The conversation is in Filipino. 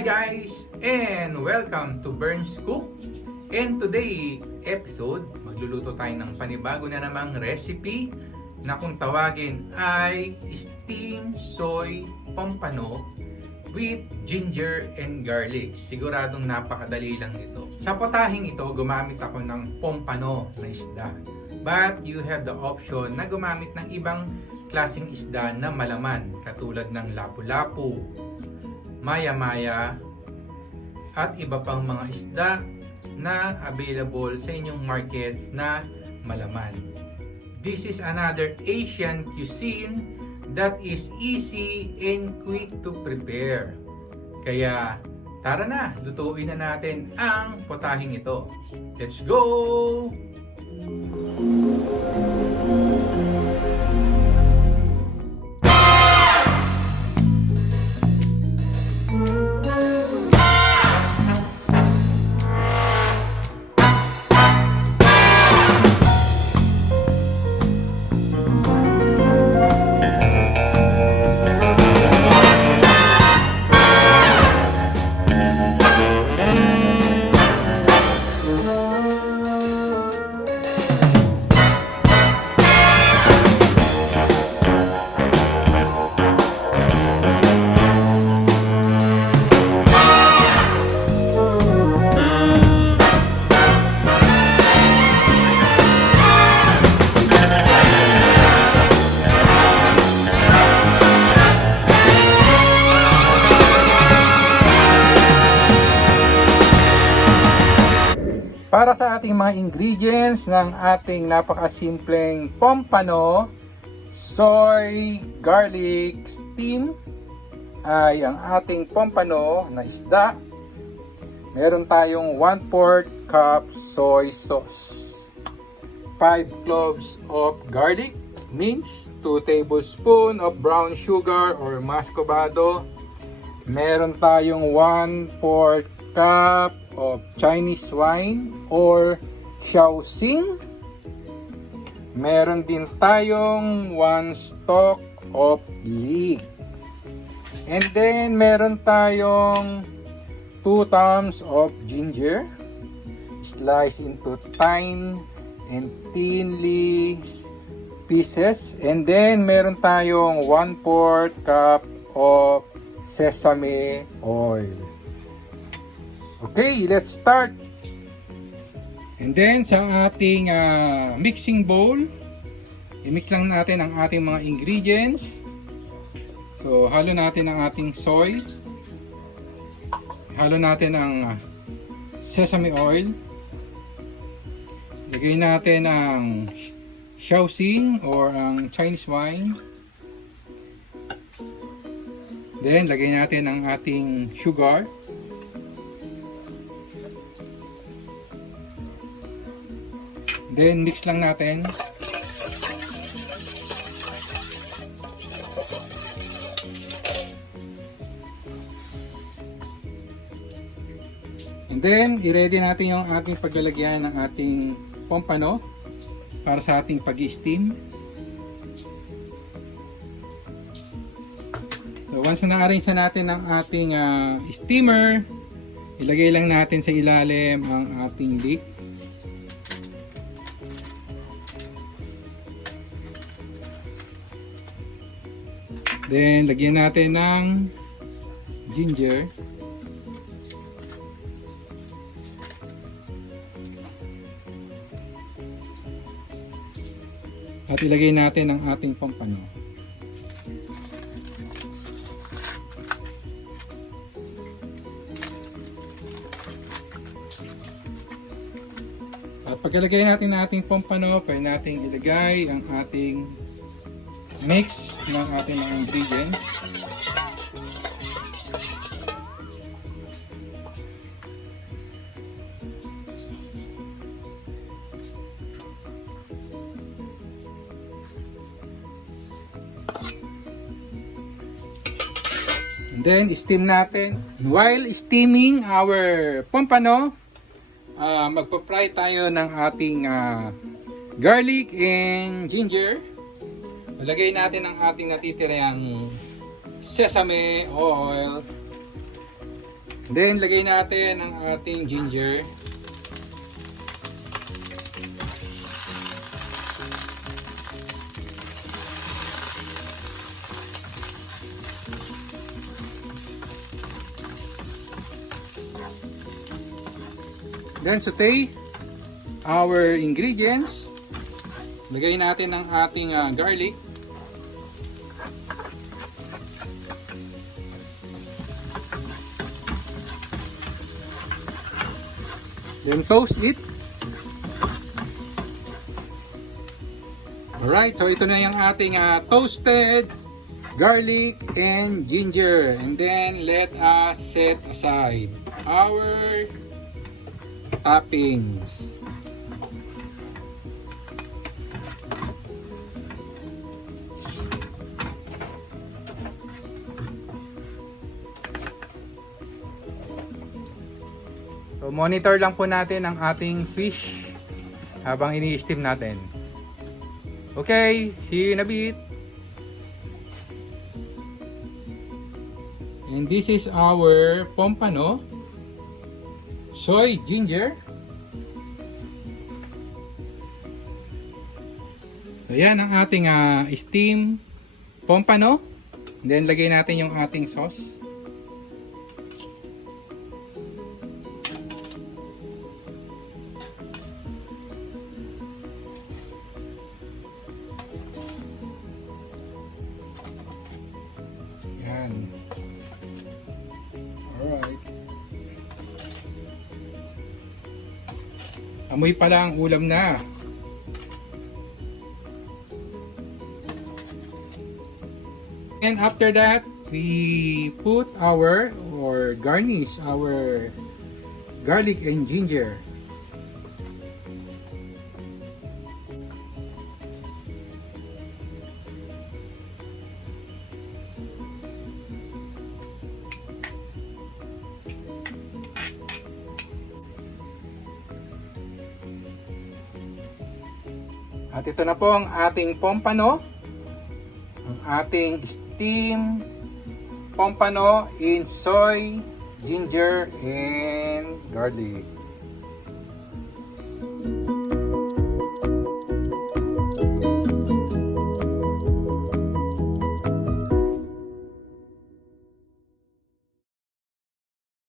Hi guys, and welcome to Burns Cook. And today episode, magluluto tayo ng panibago na namang recipe na kung tawagin ay steamed soy pompano with ginger and garlic. Siguradong napakadali lang ito. Sa potahing ito, gumamit ako ng pompano na isda. But you have the option na gumamit ng ibang klaseng isda na malaman, katulad ng lapu-lapu, maya-maya, at iba pang mga isda na available sa inyong market na malaman. This is another Asian cuisine that is easy and quick to prepare. Kaya tara na, lutuin na natin ang potahing ito. Let's go! Para sa ating mga ingredients ng ating napakasimpleng pompano, soy, garlic, steam, ay ang ating pompano na isda. Meron tayong 1/4 cup soy sauce, 5 cloves of garlic, minced, 2 tablespoons of brown sugar or muscovado. Meron tayong 1/4 cup of Chinese wine or Shaoxing. Meron din tayong 1 stalk of leek. And then meron tayong 2 thumbs of ginger sliced into thin and thinly pieces. And then meron tayong 1/4 cup of sesame oil. Okay, let's start. And then sa ating mixing bowl, i-mix lang natin ang ating mga ingredients. So, halo natin ang ating soy. Halo natin ang sesame oil. Lagay natin ang Shaoxing or ang Chinese wine. Then, lagay natin ang ating sugar. Then mix lang natin. And then i-ready natin yung ating paglalagyan ng ating pompano para sa ating pag-steam. So once na na-arrange na natin ang ating steamer, ilagay lang natin sa ilalim ang ating leek. Then, lagyan natin ng ginger. At ilagay natin ang ating pompano. At pagkalagay natin ng ating pompano, pwede natin ilagay ang ating mix ng ating mga ingredients. And then steam natin. While steaming our pompano, magpa-fry tayo ng ating garlic and ginger. Ilagay natin ang ating natitirang sesame oil. Then, lagay natin ang ating ginger. Then, saute our ingredients. Lagay natin ang ating garlic. Then toast it. Alright, so ito na yung ating toasted garlic and ginger. And then let us set aside our toppings. So monitor lang po natin ang ating fish habang ini-steam natin. Okay, see you in a bit. And this is our Pompano soy ginger. So yan ang ating steam Pompano. And then lagay natin yung ating sauce. Yan. Alright. Amoy pa lang, ulam na. And after that, we put our or garnish our garlic and ginger. At ito na po ang ating Pompano, ang ating steam Pompano in soy, ginger, and garlic.